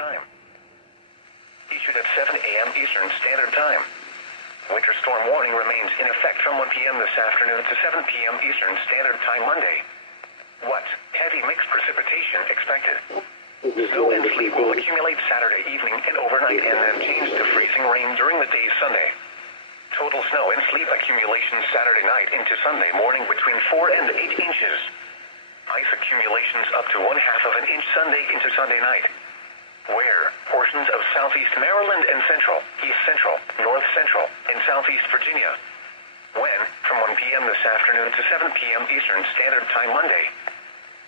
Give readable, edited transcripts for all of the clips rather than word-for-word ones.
Time. Issued at 7 a.m. Eastern Standard Time. Winter storm warning remains in effect from 1 p.m. this afternoon to 7 p.m. Eastern Standard Time Monday. What? Heavy mixed precipitation expected. Snow and sleet will accumulate Saturday evening and overnight and then change to freezing rain during the day Sunday. Total snow and sleet accumulations Saturday night into Sunday morning between 4 and 8 inches. Ice accumulations up to 1/2 of an inch Sunday into Sunday night. Where? Portions of southeast Maryland and central, east central, north central, and southeast Virginia. When? From 1 p.m. this afternoon to 7 p.m. Eastern Standard Time Monday.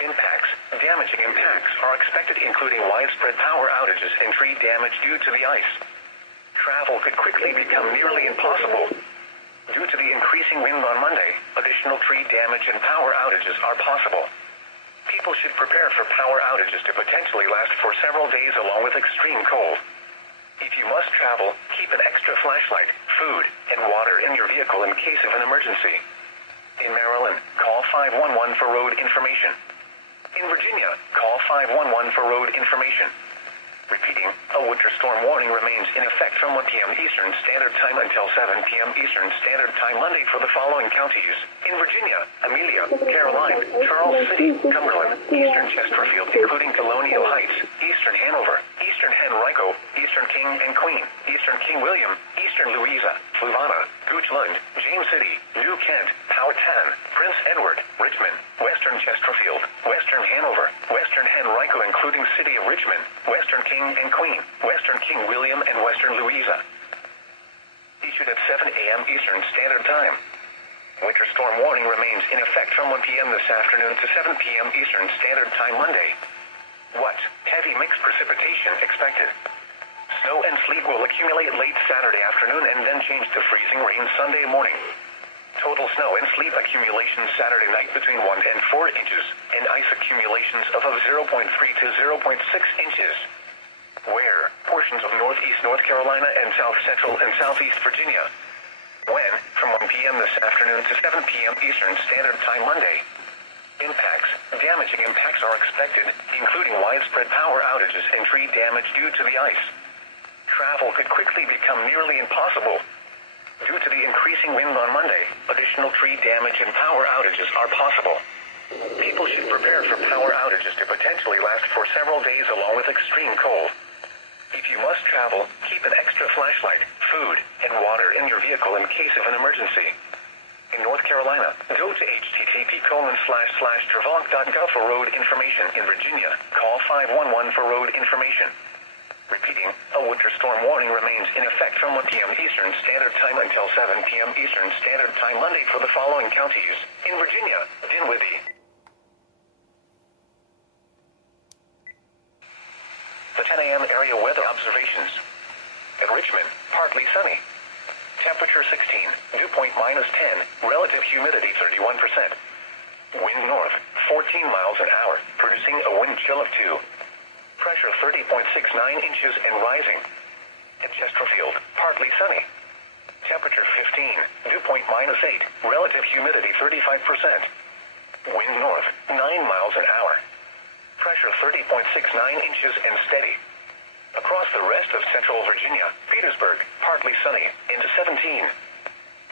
Impacts, damaging impacts are expected, including widespread power outages and tree damage due to the ice. Travel could quickly become nearly impossible. Due to the increasing wind on Monday, additional tree damage and power outages are possible. People should prepare for power outages to potentially last for several days along with extreme cold. If you must travel, keep an extra flashlight, food, and water in your vehicle in case of an emergency. In Maryland, call 511 for road information. In Virginia, call 511 for road information. Repeating, a winter storm warning remains in effect from 1 p.m. Eastern Standard Time until 7 p.m. Eastern Standard Time Monday for the following counties. In Virginia, Amelia, Caroline, Charles City, Cumberland, Eastern Chesterfield, including Colonial Heights, Eastern Hanover, Eastern Henrico, Eastern King and Queen, Eastern King William, Eastern Louisa, Fluvanna, Goochland, James City, New Kent, Powhatan, Prince Edward, Richmond, Western Chesterfield, Western Hanover, Western Henrico including City of Richmond, Western King and Queen, Western King William, and Western Louisa. Issued at 7 a.m. Eastern Standard Time. Winter storm warning remains in effect from 1 p.m. this afternoon to 7 p.m. Eastern Standard Time Monday. What? Heavy mixed precipitation expected. Snow and sleet will accumulate late Saturday afternoon and then change to freezing rain Sunday morning. Total snow and sleet accumulations Saturday night between 1 and 4 inches, and ice accumulations of 0.3 to 0.6 inches. Where? Portions of northeast North Carolina and south central and southeast Virginia. When? From 1 p.m. this afternoon to 7 p.m. Eastern Standard Time Monday. Impacts, damaging impacts are expected, including widespread power outages and tree damage due to the ice. Travel could quickly become nearly impossible. Due to the increasing wind on Monday, additional tree damage and power outages are possible. People should prepare for power outages to potentially last for several days along with extreme cold. If you must travel, keep an extra flashlight, food, and water in your vehicle in case of an emergency. In North Carolina, go to http://travoc.gov for road information. In Virginia, call 511 for road information. Repeating, a winter storm warning remains in effect from 1 p.m. Eastern Standard Time until 7 p.m. Eastern Standard Time Monday for the following counties. In Virginia, Dinwiddie. The 10 a.m. area weather observations. At Richmond, partly sunny. Temperature 16, dew point -10, relative humidity 31%. Wind north, 14 miles an hour, producing a wind chill of 2. Pressure 30.69 inches and rising. At Chesterfield, partly sunny. Temperature 15, dew point -8, relative humidity 35%. Wind north, 9 miles an hour. Pressure 30.69 inches and steady. Across the rest of central Virginia, Petersburg, partly sunny, into 17.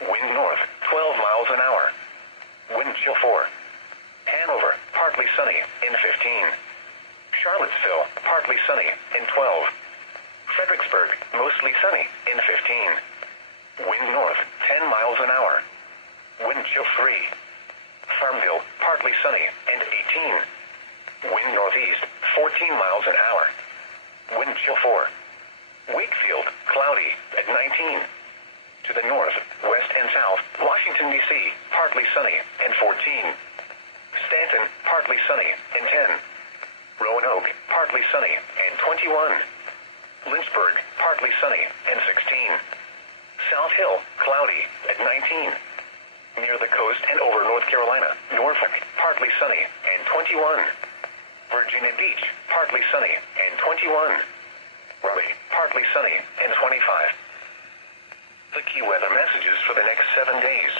Wind north, 12 miles an hour. Wind chill 4. Hanover, partly sunny, in 15. Charlottesville, partly sunny, in 12. Fredericksburg, mostly sunny, in 15. Wind north, 10 miles an hour. Wind chill 3. Farmville, partly sunny, and 18. Wind northeast, 14 miles an hour. Wind chill 4. Wakefield, cloudy, at 19. To the north, west, and south, Washington, D.C., partly sunny, and 14. Stanton, partly sunny, and 10. Roanoke, partly sunny, and 21. Lynchburg, partly sunny, and 16. South Hill, cloudy, at 19. Near the coast and over North Carolina, Norfolk, partly sunny, and 21. Virginia Beach, partly sunny, and 21. Raleigh, partly sunny, and 25. The key weather messages for the next 7 days.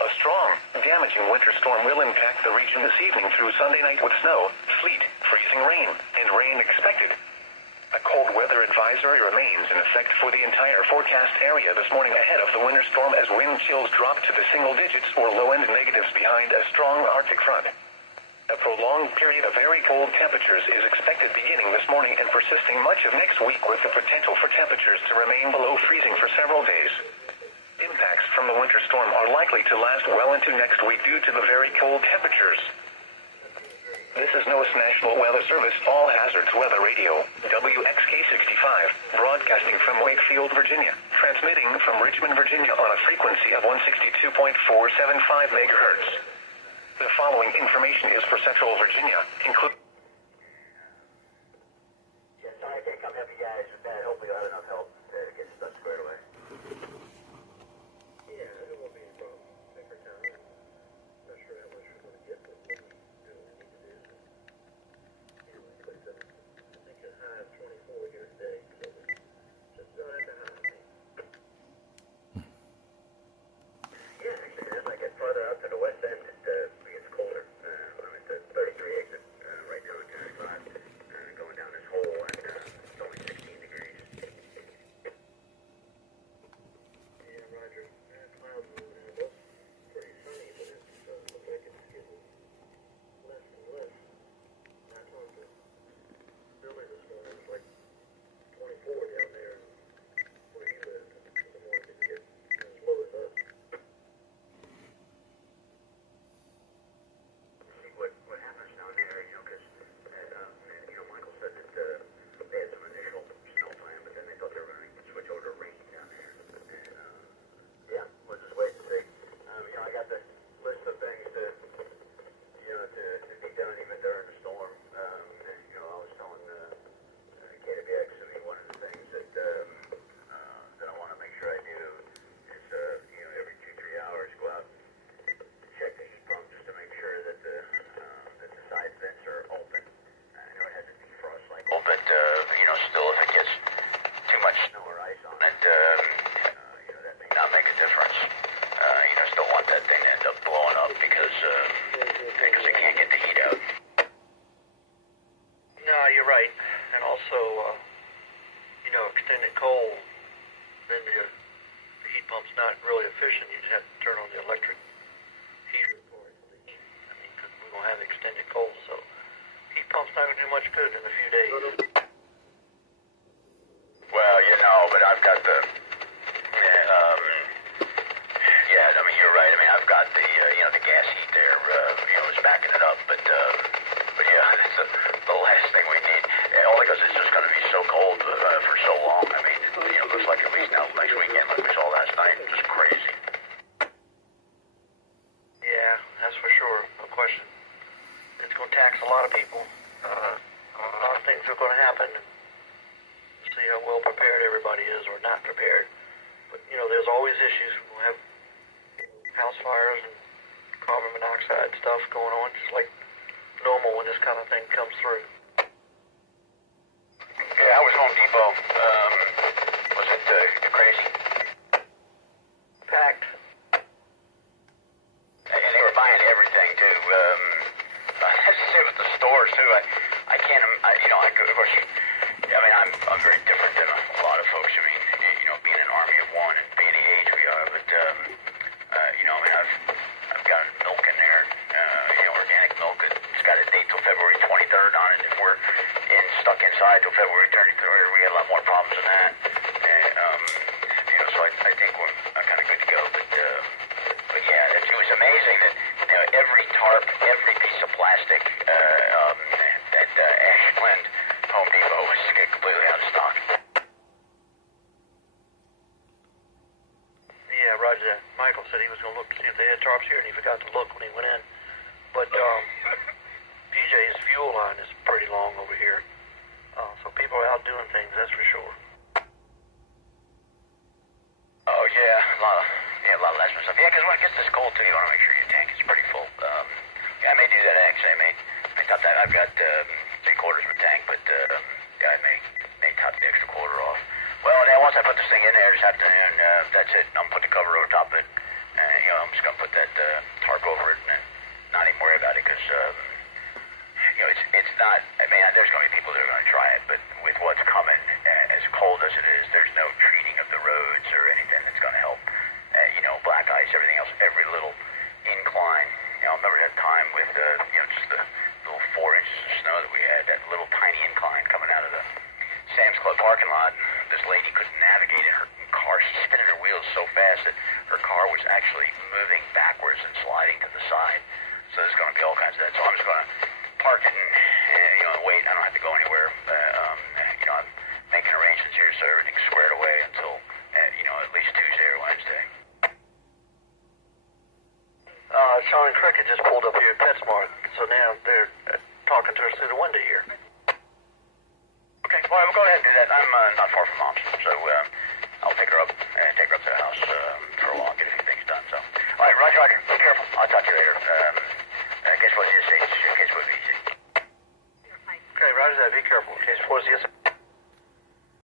A strong, damaging winter storm will impact the region this evening through Sunday night with snow, sleet, freezing rain, and rain expected. A advisory remains in effect for the entire forecast area this morning ahead of the winter storm as wind chills drop to the single digits or low-end negatives behind a strong Arctic front. A prolonged period of very cold temperatures is expected beginning this morning and persisting much of next week with the potential for temperatures to remain below freezing for several days. Impacts from the winter storm are likely to last well into next week due to the very cold temperatures. This is NOAA's National Weather Service All Hazards Weather Radio, WXK-65, broadcasting from Wakefield, Virginia, transmitting from Richmond, Virginia on a frequency of 162.475 megahertz. The following information is for Central Virginia, including... Yes, sorry I can't come help you guys with that. Hopefully you'll have enough help to get stuff squared away. Yeah, it won't be any problem. Take our time. Not sure how much we're going to get, but we'll do what we need to do. Anyway, like I said, I think a high of 24 here today, so we're just not at the high, I think. Yeah, actually, as I get farther out to the west end, it gets colder. I'm at the 33 exit right now at 35, going down this hole, and it's only 16 degrees. Yeah, Roger. Clouds moving in. It looks pretty sunny, but it looks like it's getting less and less. I talked to Billy this morning. It was like 24 down there where he lived. In the morning, it didn't get as low as us. See what happens down there, because Michael said that they had some initial snow plan, but then they thought they were going to switch over to rain down there. And yeah, we'll just wait and see. I got the list of things to be done even during the storm. I was telling KWX, one of the things that I want to make sure I do is every 2-3 hours go out and check the heat pump just to make sure that the side vents are open. I know it has a defrost cycle, but still if it gets too much snow or ice on it, that may not make a difference. Still want that thing to end up blowing up because it can't get the heat out. No, you're right. And also, extended cold, then the heat pump's not really efficient. You just have to turn on the electric heater for it. Because we're going to have extended cold, so heat pump's not going to do much good in a few days. Well, but I've got the, you're right. I've got the, the gas heat there, it's backing it up, but yeah, that's the last thing we need. Only because it's just going to be so cold for so long. It looks like at least now next weekend, like we saw last night, just crazy. Yeah, that's for sure, no question. It's going to tax a lot of people. A lot of things are going to happen. See how well prepared everybody is or not prepared. But, there's always issues. We'll have house fires and carbon monoxide stuff going on, just like normal when this kind of thing comes through. Yeah, I was Home Depot. Was it crazy? Packed. And they were buying everything, too. That's the same with the stores, too. I can't, of course, I'm very different than a lot of folks. Being an army of one and being the age we are, but, I've got milk in there, organic milk. It's got a date till February 23rd on it. If we're stuck inside till February 23rd, we get a lot more problems than that. And, so I think I'm kind of good to go. But yeah, it was amazing that, every tarp, every piece of plastic, at Ashland Home Depot was completely out of stock. Yeah, Roger that. Michael said he was going to look to see if they had tarps here, and he forgot to look when he went in. But PJ's fuel line is pretty long over here. So people are out doing things, that's for sure. Oh, yeah, a lot of last minute stuff. Yeah, because when it gets this cold, too, you want to make sure your tank is pretty full. I may do that, actually. I top that. I've got 3/4 of a tank, but I may top the extra quarter off. Well, now once I put this thing in there this afternoon, that's it. I'm going to put the cover over top of it. I'm just going to put that tarp over it and not even worry about it because, it's not, there's going to be people that are going to try it, but with what's coming as cold parking lot. This lady couldn't navigate in her car. She's spinning her wheels so fast that her car was actually moving backwards and sliding to the side. So there's going to be all kinds of that. So I'm just going to park it and